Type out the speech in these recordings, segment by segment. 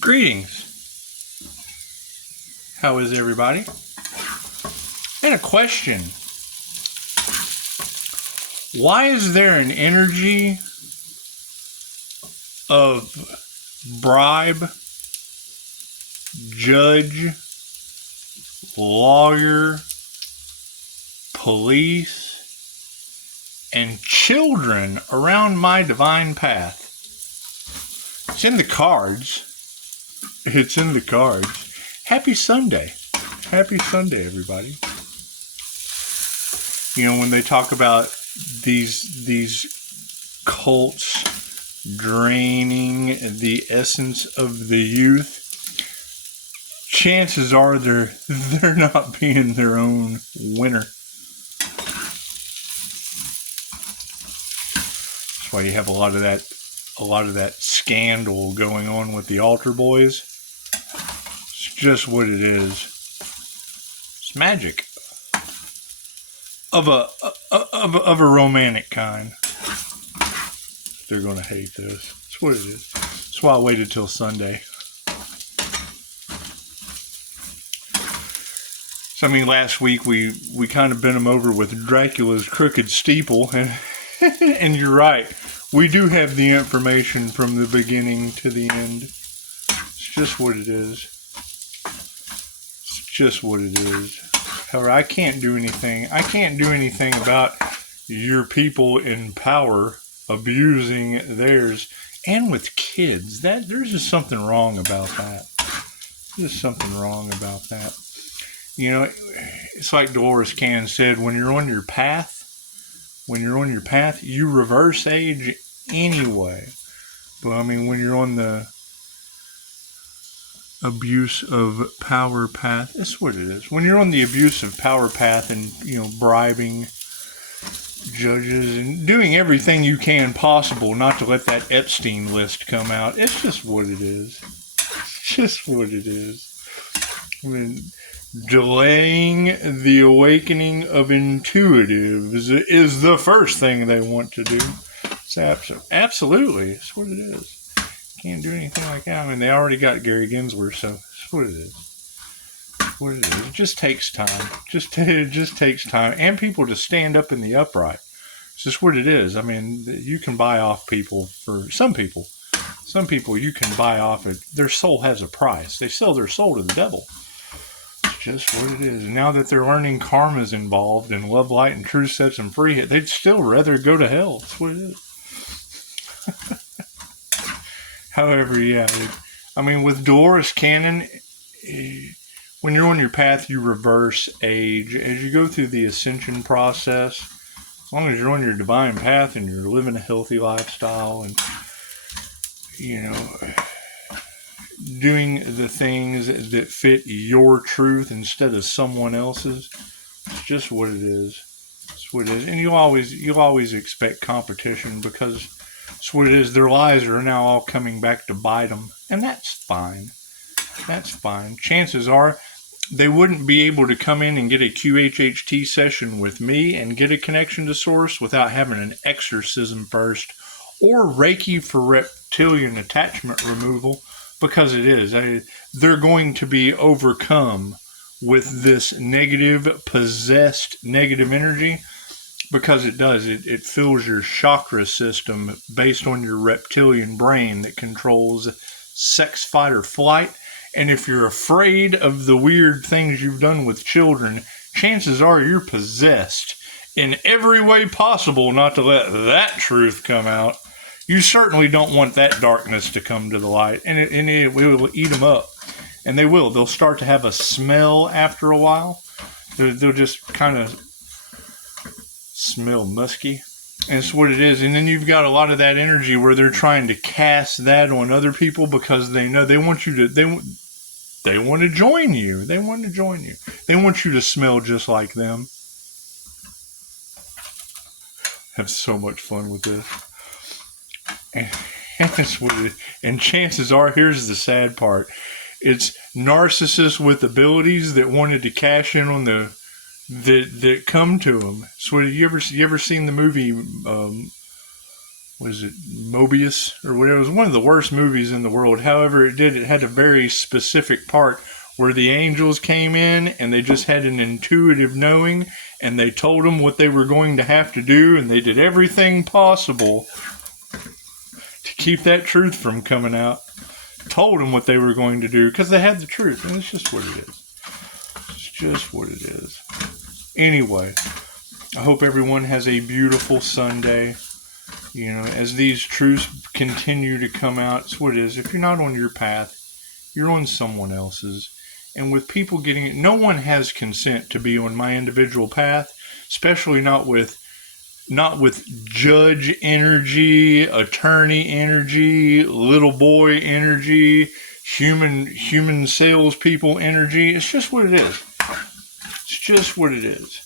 Greetings. How is everybody? And a question. Why is there an energy of bribe, judge, lawyer, police, and children around my divine path? It's in the cards. It's in the cards. Happy Sunday. Happy Sunday, everybody. You know, when they talk about these cults draining the essence of the youth, chances are they're not being their own winner. That's why you have a lot of that scandal going on with the altar boys. It's just what it is. It's magic of a romantic kind. They're going to hate this. It's what it is. That's why I waited till Sunday. So, I mean, last week we kind of bent them over with Dracula's crooked steeple, and you're right. We do have the information from the beginning to the end. It's just what it is. It's just what it is. However, I can't do anything. I can't do anything about your people in power abusing theirs, and with kids. There's just something wrong about that. There's something wrong about that. You know, it's like Dolores Cannon said, when you're on your path, you reverse age anyway. But I mean, when you're on the abuse of power path, that's what it is. When you're on the abuse of power path and, you know, bribing judges and doing everything you can possible not to let that Epstein list come out, it's just what it is. It's just what it is. I mean, delaying the awakening of intuitives is the first thing they want to do. It's absolutely, it's what it is. Can't do anything like that. I mean, they already got Gary Gensler, so it's what it is. It's what it is. It just takes time. It just takes time, and people to stand up in the upright. It's just what it is. I mean, you can buy off people for some people. Some people you can buy off it. Their soul has a price. They sell their soul to the devil. It's just what it is. And now that they're learning karma's involved and love, light, and truth sets them free, they'd still rather go to hell. That's what it is. However, yeah. I mean, with Dolores Cannon, when you're on your path, you reverse age. As you go through the ascension process, as long as you're on your divine path and you're living a healthy lifestyle and, you know, doing the things that fit your truth instead of someone else's, it's just what it is. It's what it is. And you'll always expect competition because it's what it is. Their lies are now all coming back to bite them. And that's fine. That's fine. Chances are they wouldn't be able to come in and get a QHHT session with me and get a connection to Source without having an exorcism first or Reiki for reptilian attachment removal, because it is. They're going to be overcome with this negative, possessed negative energy, because it does. It fills your chakra system based on your reptilian brain that controls sex, fight, or flight. And if you're afraid of the weird things you've done with children, chances are you're possessed in every way possible not to let that truth come out. You certainly don't want that darkness to come to the light, and it will eat them up. And they will. They'll start to have a smell after a while. They'll just kind of smell musky. And it's what it is. And then you've got a lot of that energy where they're trying to cast that on other people because they know they want you to, they want to join you. They want to join you. They want you to smell just like them. Have so much fun with this. And that's what it is. And chances are, here's the sad part. It's narcissists with abilities that wanted to cash in on the that come to them. So you ever seen the movie was it Mobius or whatever? It was one of the worst movies in the world. However, it had a very specific part where the angels came in and they just had an intuitive knowing, and they told them what they were going to have to do, and they did everything possible to keep that truth from coming out. Told them what they were going to do because they had the truth, and it's just what it is. It's just what it is. Anyway, I hope everyone has a beautiful Sunday. You know, as these truths continue to come out, it's what it is. If you're not on your path, you're on someone else's. And with people getting it, no one has consent to be on my individual path, especially not with judge energy, attorney energy, little boy energy, human salespeople energy. It's just what it is. It's just what it is.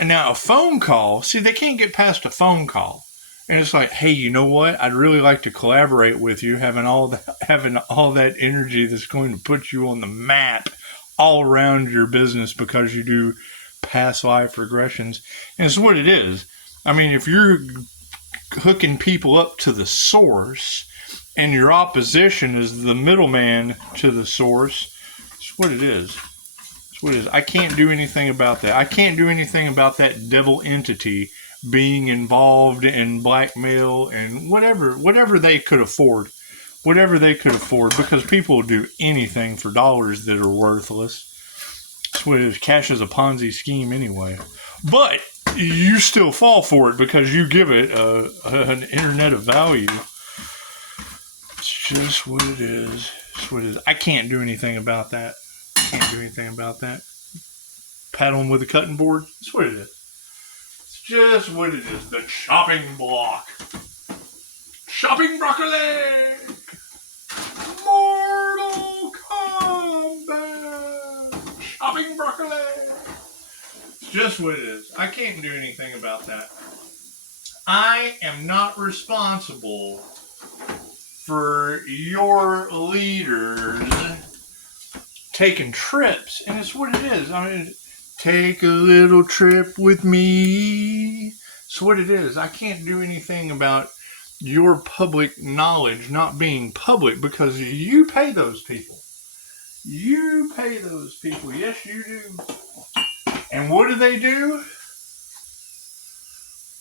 Now a phone call, see, they can't get past a phone call. And it's like, hey, you know what? I'd really like to collaborate with you, having all that energy that's going to put you on the map all around your business because you do past life regressions. And it's what it is. I mean, if you're hooking people up to the source and your opposition is the middleman to the source, it's what it is. It's what it is. I can't do anything about that. I can't do anything about that devil entity being involved in blackmail and whatever they could afford. Whatever they could afford, because people will do anything for dollars that are worthless. That's what it is. Cash is a Ponzi scheme anyway. But you still fall for it because you give it an internet of value. It's just what it is. It's what it is. I can't do anything about that. Can't do anything about that. Paddle them with a cutting board. That's what it is. It's just what it is. The chopping block. Chopping broccoli. Mortal Kombat. Chopping broccoli. It's just what it is. I can't do anything about that. I am not responsible for your leaders taking trips. And it's what it is. I mean, take a little trip with me. It's what it is. I can't do anything about your public knowledge not being public because you pay those people. You pay those people. Yes, you do. And what do?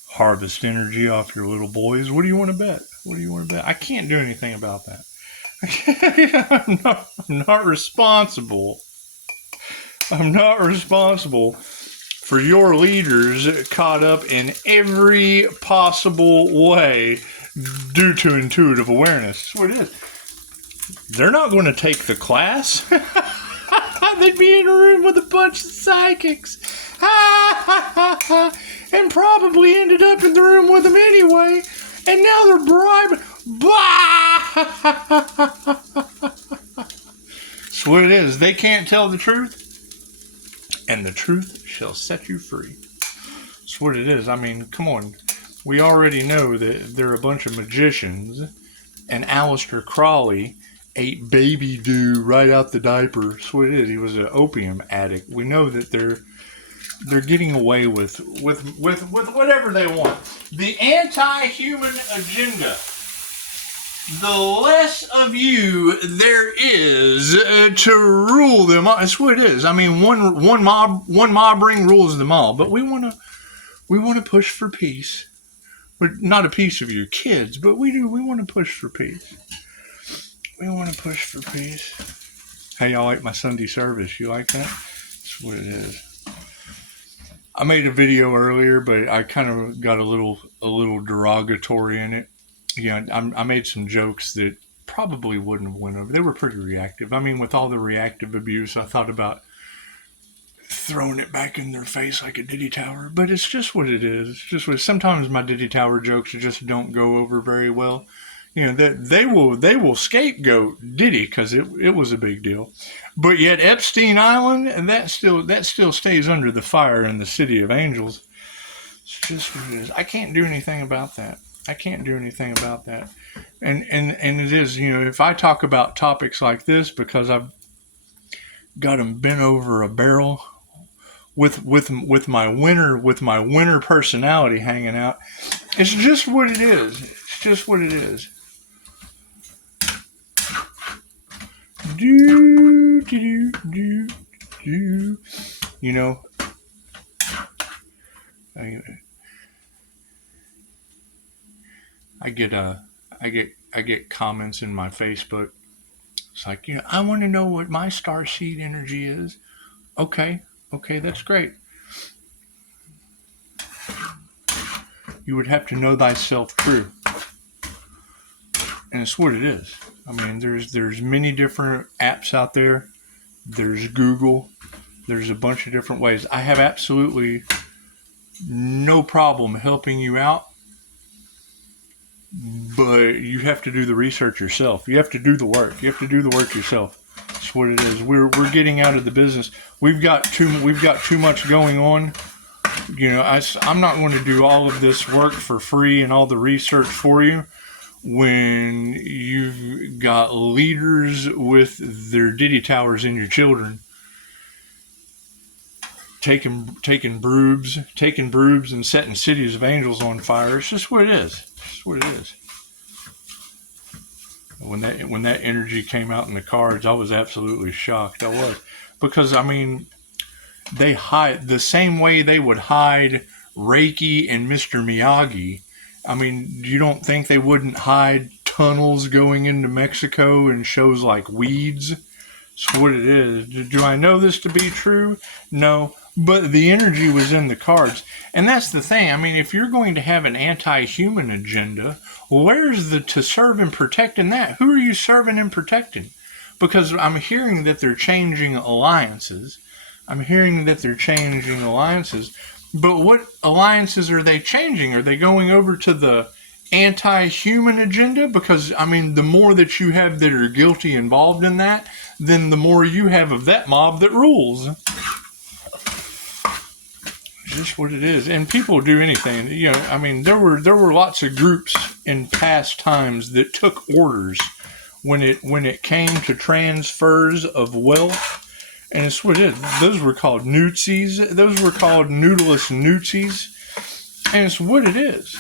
Harvest energy off your little boys. What do you want to bet? What do you want to bet? I can't do anything about that. I'm not responsible. I'm not responsible for your leaders caught up in every possible way due to intuitive awareness. That's what it is. They're not going to take the class. They'd be in a room with a bunch of psychics. And probably ended up in the room with them anyway. And now they're bribing. That's what it is. They can't tell the truth. And the truth shall set you free. That's what it is. I mean, come on. We already know that they're a bunch of magicians. And Aleister Crowley ate baby dew right out the diaper. That's what it is. He was an opium addict. We know that they're getting away with whatever they want. The anti-human agenda. The less of you there is to rule them all. That's what it is. I mean, one mob ring rules them all. But we want to push for peace. But not a piece of your kids, but we do. We want to push for peace. We want to push for peace. Hey, y'all like my Sunday service? You like that? That's what it is. I made a video earlier, but I kind of got a little derogatory in it. Yeah, I made some jokes that probably wouldn't have went over. They were pretty reactive. I mean, with all the reactive abuse, I thought about throwing it back in their face like a Diddy Tower. But it's just what it is. It's just what. Sometimes my Diddy Tower jokes just don't go over very well. You know, that they will scapegoat Diddy because it was a big deal. But yet Epstein Island, and that still stays under the fire in the city of angels. It's just what it is. I can't do anything about that. I can't do anything about that. And it is, you know, if I talk about topics like this because I've got them bent over a barrel with my winner personality hanging out. It's just what it is. It's just what it is. Do do do do. You know, I get comments in my Facebook. It's like, I want to know what my star seed energy is. Okay, that's great. You would have to know thyself true. And it's what it is. I mean, there's many different apps out there. There's Google. There's a bunch of different ways. I have absolutely no problem helping you out, but you have to do the research yourself. You have to do the work. You have to do the work yourself. That's what it is. We're getting out of the business. We've got too much going on. I'm not going to do all of this work for free and all the research for you when you've got leaders with their ditty towers in your children taking brooms and setting cities of angels on fire. It's just what it is. It's just what it is. When that energy came out in the cards, I was absolutely shocked. I was, because they hide the same way they would hide Reiki and Mr. Miyagi. You don't think they wouldn't hide tunnels going into Mexico in shows like Weeds? It's what it is. Do I know this to be true? No. But the energy was in the cards. And that's the thing. If you're going to have an anti-human agenda, where's the to serve and protect in that? Who are you serving and protecting? Because I'm hearing that they're changing alliances. But what alliances are they changing? Are they going over to the anti-human agenda? Because, the more that you have that are guilty involved in that, then the more you have of that mob that rules. Just what it is. And people do anything. There were lots of groups in past times that took orders when it came to transfers of wealth. And it's what it is. Those were called newtsies. Those were called noodleless newtsies. And it's what it is.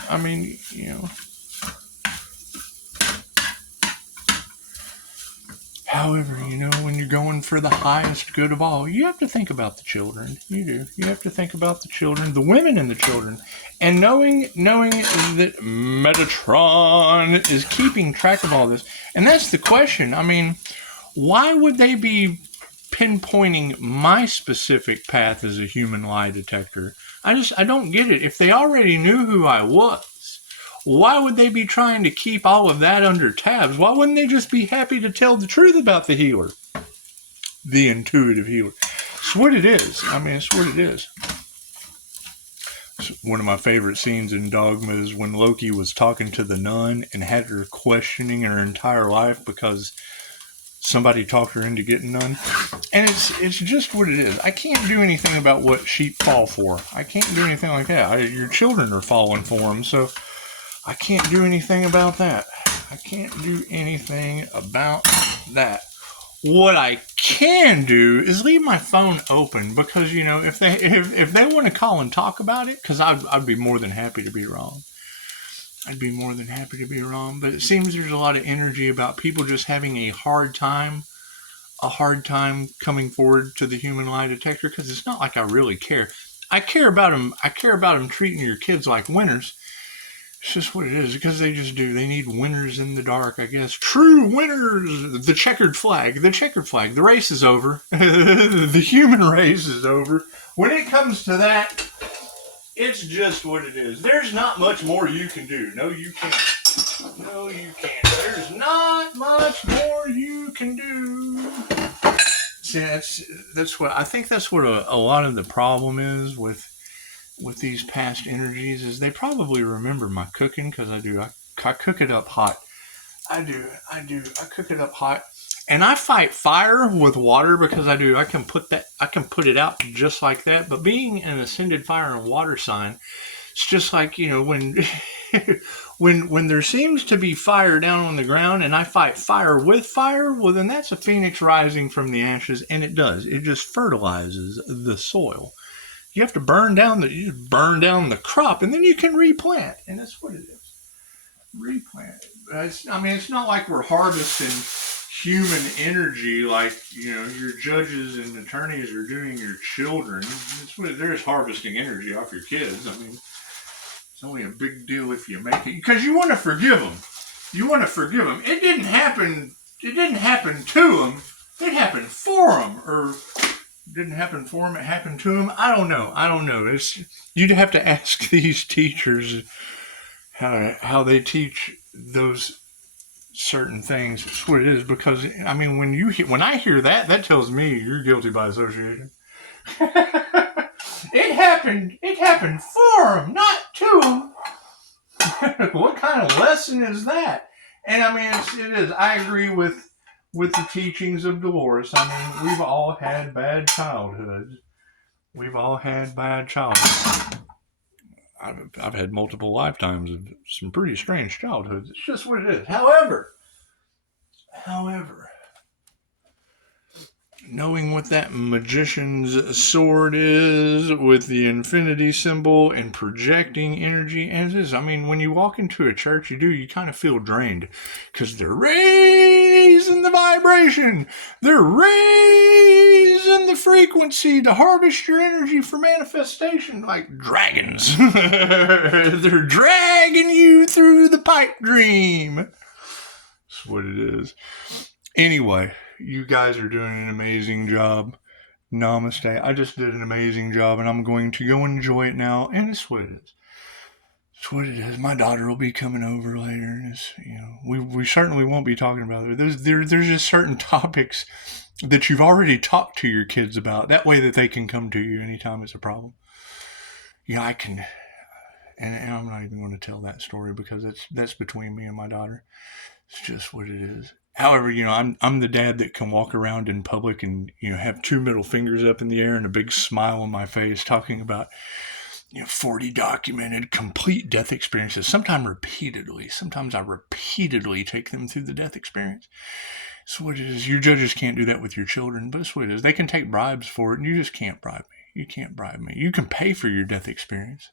However, when you're going for the highest good of all, you have to think about the children. You do. You have to think about the children, the women and the children. And knowing that Metatron is keeping track of all this. And that's the question. Why would they be pinpointing my specific path as a human lie detector? I don't get it. If they already knew who I was, why would they be trying to keep all of that under tabs? Why wouldn't they just be happy to tell the truth about the healer? The intuitive healer. It's what it is. It's what it is. One of my favorite scenes in Dogma is when Loki was talking to the nun and had her questioning her entire life because somebody talked her into getting none. And it's just what it is. I can't do anything about what sheep fall for. I can't do anything like that. Your children are falling for them, so I can't do anything about that. What I can do is leave my phone open because, if they want to call and talk about it, because I'd be more than happy to be wrong. But it seems there's a lot of energy about people just having a hard time coming forward to the human lie detector, because it's not like I really care. I care about them treating your kids like winners. It's just what it is, because they just do. They need winners in the dark, I guess. True winners! The checkered flag. The race is over. The human race is over. When it comes to that, it's just what it is. There's not much more you can do. No, you can't. There's not much more you can do. See, that's what I think. That's what a lot of the problem is with these past energies, is they probably remember my cooking, because I do. I cook it up hot. I do. I cook it up hot. And I fight fire with water because I do. I can put it out just like that. But being an ascended fire and water sign, it's just like, when when there seems to be fire down on the ground and I fight fire with fire, well, then that's a phoenix rising from the ashes, and it does. It just fertilizes the soil. You have to burn down the crop, and then you can replant, and that's what it is. Replant. It's not like we're harvesting human energy like your judges and attorneys are doing your children. They're just harvesting energy off your kids. It's only a big deal if you make it, because you want to forgive them. You want to forgive them. It didn't happen to them. It happened for them, or it didn't happen for them. It happened to them. I don't know. You'd have to ask these teachers how they teach those certain things. That's what it is. Because when I hear that, that tells me you're guilty by association. It happened for them, not to them. What kind of lesson is that? And it is. I agree with the teachings of Dolores. We've all had bad childhoods. I've had multiple lifetimes of some pretty strange childhoods. It's just what it is. However, knowing what that magician's sword is with the infinity symbol and projecting energy, as is, when you walk into a church, you kind of feel drained because they're raising the vibration. They're raising the frequency to harvest your energy for manifestation like dragons. They're dragging you through the pipe dream. That's what it is. Anyway, you guys are doing an amazing job. Namaste. I just did an amazing job, and I'm going to go enjoy it now. And it's what it is. It's what it is. My daughter will be coming over later, and we certainly won't be talking about it. There's just certain topics that you've already talked to your kids about. That way that they can come to you anytime it's a problem. I can, and I'm not even going to tell that story because that's between me and my daughter. It's just what it is. However, I'm the dad that can walk around in public and, have two middle fingers up in the air and a big smile on my face talking about, 40 documented complete death experiences, sometimes repeatedly. Sometimes I repeatedly take them through the death experience. It's what it is. Your judges can't do that with your children, but it's what it is. They can take bribes for it, and you just can't bribe me. You can't bribe me. You can pay for your death experience.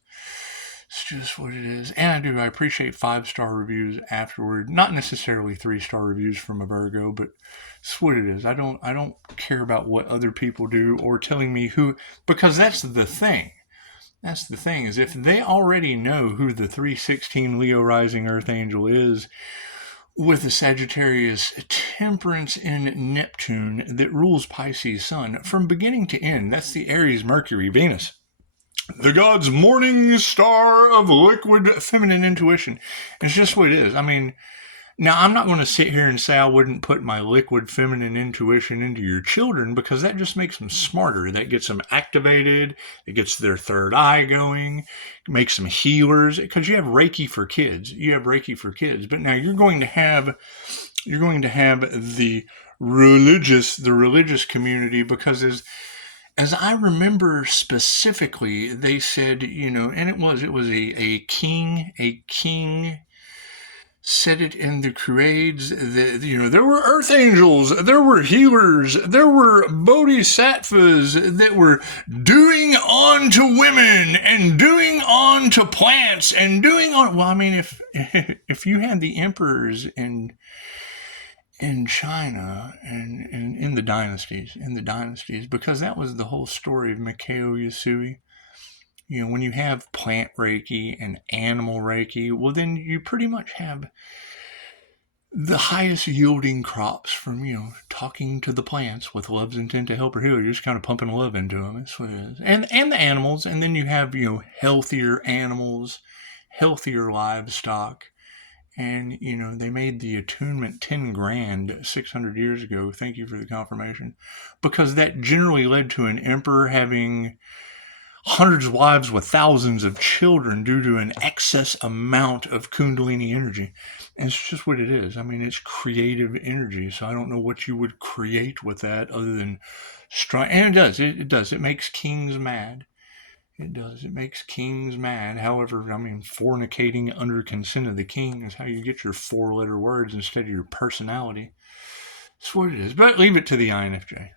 It's just what it is. And I appreciate 5-star reviews afterward. Not necessarily 3-star reviews from a Virgo, but it's what it is. I don't care about what other people do or telling me who, because that's the thing. That's the thing, is if they already know who the 316 Leo rising Earth Angel is, with the Sagittarius temperance in Neptune that rules Pisces Sun from beginning to end, that's the Aries Mercury Venus. The god's morning star of liquid feminine intuition. It's just what it is. Now I'm not going to sit here and say I wouldn't put my liquid feminine intuition into your children, because that just makes them smarter. That gets them activated. It gets their third eye going. It makes them healers, because you have Reiki for kids. But now you're going to have the religious community, because as I remember specifically, they said, and it was a king said it in the Crusades that, there were earth angels, there were healers, there were bodhisattvas that were doing on to women and doing on to plants and doing on, if you had the emperors in China and in the dynasties, because that was the whole story of Mikao Yasui. When you have plant Reiki and animal Reiki, well, then you pretty much have the highest yielding crops from, talking to the plants with love's intent to help or heal. You're just kind of pumping love into them. That's what it is. And the animals. And then you have, healthier animals, healthier livestock. And, they made the attunement 10 grand 600 years ago. Thank you for the confirmation. Because that generally led to an emperor having hundreds of wives with thousands of children due to an excess amount of Kundalini energy. And it's just what it is. It's creative energy. So I don't know what you would create with that other than and it does. It does. It makes kings mad. It does. It makes kings mad. However, fornicating under consent of the king is how you get your 4-letter words instead of your personality. That's what it is. But leave it to the INFJ.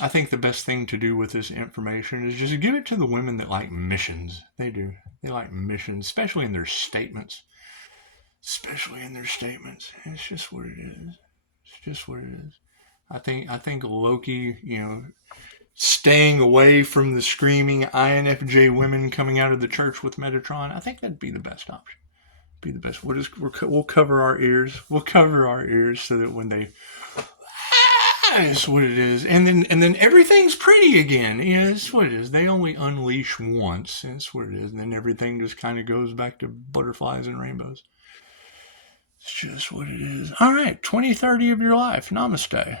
I think the best thing to do with this information is just give it to the women that like missions. They do. They like missions, especially in their statements. Especially in their statements. It's just what it is. It's just what it is. I think Loki, staying away from the screaming INFJ women coming out of the church with Metatron, I think that'd be the best option. Be the best. We'll cover our ears. We'll cover our ears so that when they, that's what it is. And then everything's pretty again. That's what it is. They only unleash once. That's what it is. And then everything just kind of goes back to butterflies and rainbows. It's just what it is. All right, 2030 of your life. Namaste.